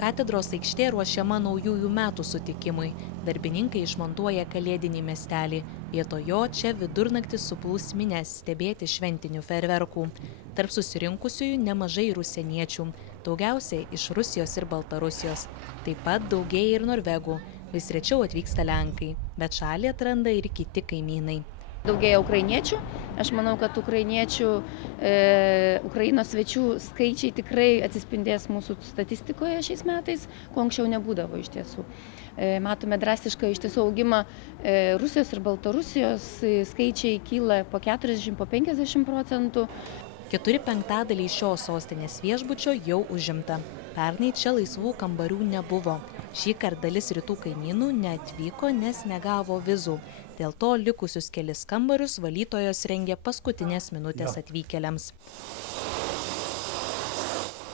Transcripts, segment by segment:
Katedros aikštė ruošiama naujųjų metų sutikimui. Darbininkai išmontuoja kalėdinį miestelį. Vietoj jo čia vidurnaktį suplūs minias stebėti šventinių fejerverkų. Tarp susirinkusiųjų nemažai ir užsieniečių. Daugiausiai iš Rusijos ir Baltarusijos. Taip pat daugėja ir norvegų. Vis rečiau atvyksta lenkai. Bet šalį atranda ir kiti kaimynai. Daugėja ukrainiečių. Aš manau, kad Ukrainos svečių skaičiai tikrai atsispindės mūsų statistikoje šiais metais, ko anksčiau nebūdavo iš tiesų. Matome drastišką iš tiesų augimą Rusijos ir Baltarusijos, skaičiai kyla po 40–50%. 4/5 šios sostinės viešbučio jau užimta. Pernai čia laisvų kambarių nebuvo. Šįkart dalis rytų kaimynų neatvyko, nes negavo vizų. Dėl to likusius kelis kambarius valytojos rengė paskutinės minutės atvykėliams.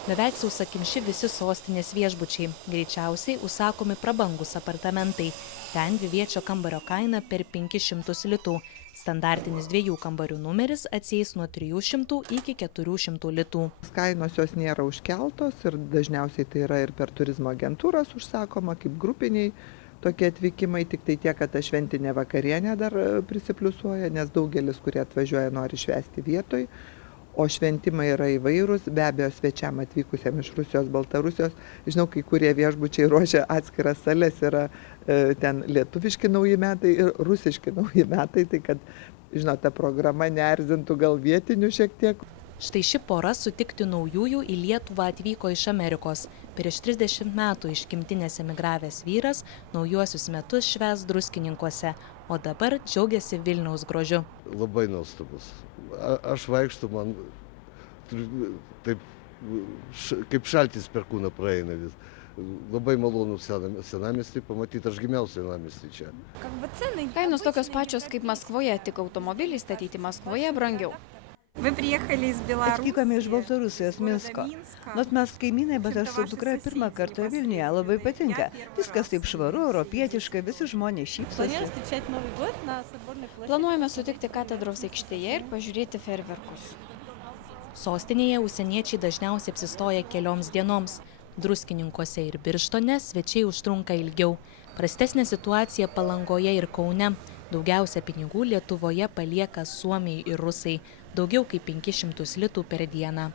Beveik sausakimši visi sostinės viešbučiai. Greičiausiai užsakomi prabangus apartamentai. Ten dviviečio kambario kaina per 500 litų. Standartinis 2 kambarių numeris atsieis nuo 300 iki 400 litų. Kainos jos nėra užkeltos ir dažniausiai tai yra ir per turizmo agentūras užsakoma kaip grupiniai tokie atvykimai, tik tai tiek, kad ta šventinė vakarienė dar prisipliusuoja, nes daugelis, kurie atvažiuoja, nori švęsti vietoj. O šventimai yra įvairūs, be abejo svečiam atvykusiam iš Rusijos, Baltarusijos. Žinau, kai kurie viešbučiai ruošia atskiras sales, yra ten lietuviški nauji metai ir rusiški nauji metai, tai kad, žinot, ta programa neerzintų gal vietinių šiek tiek. Štai ši pora sutikti naujųjų į Lietuvą atvyko iš Amerikos. Prieš 30 metų iš gimtinės emigravęs vyras naujuosius metus švęs Druskininkuose, o dabar džiaugiasi Vilniaus grožiu. Labai nuostabus. Aš vaikštu, man taip kaip šaltis per kūną praeina vis. Labai malonu senamiestį pamatyti, aš gimiau senamiestį čia. Kainos tokios pačios kaip Maskvoje, tik automobilį statyti Maskvoje brangiau. Atvykome iš Baltarusijos, Minsko. Nors mes kaimynai, bet aš su dukra pirmą kartą Vilniuje, labai patinka. Viskas taip švaru, europietiška, visi žmonės šypsosi. Planuojame sutikti katedros aikštėje ir pažiūrėti fejerverkus. Sostinėje užsieniečiai dažniausiai apsistoja kelioms dienoms. Druskininkuose ir Birštone svečiai užtrunka ilgiau. Prastesnė situacija Palangoje ir Kaune. Daugiausia pinigų Lietuvoje palieka suomiai ir rusai, daugiau kaip 500 litų per dieną.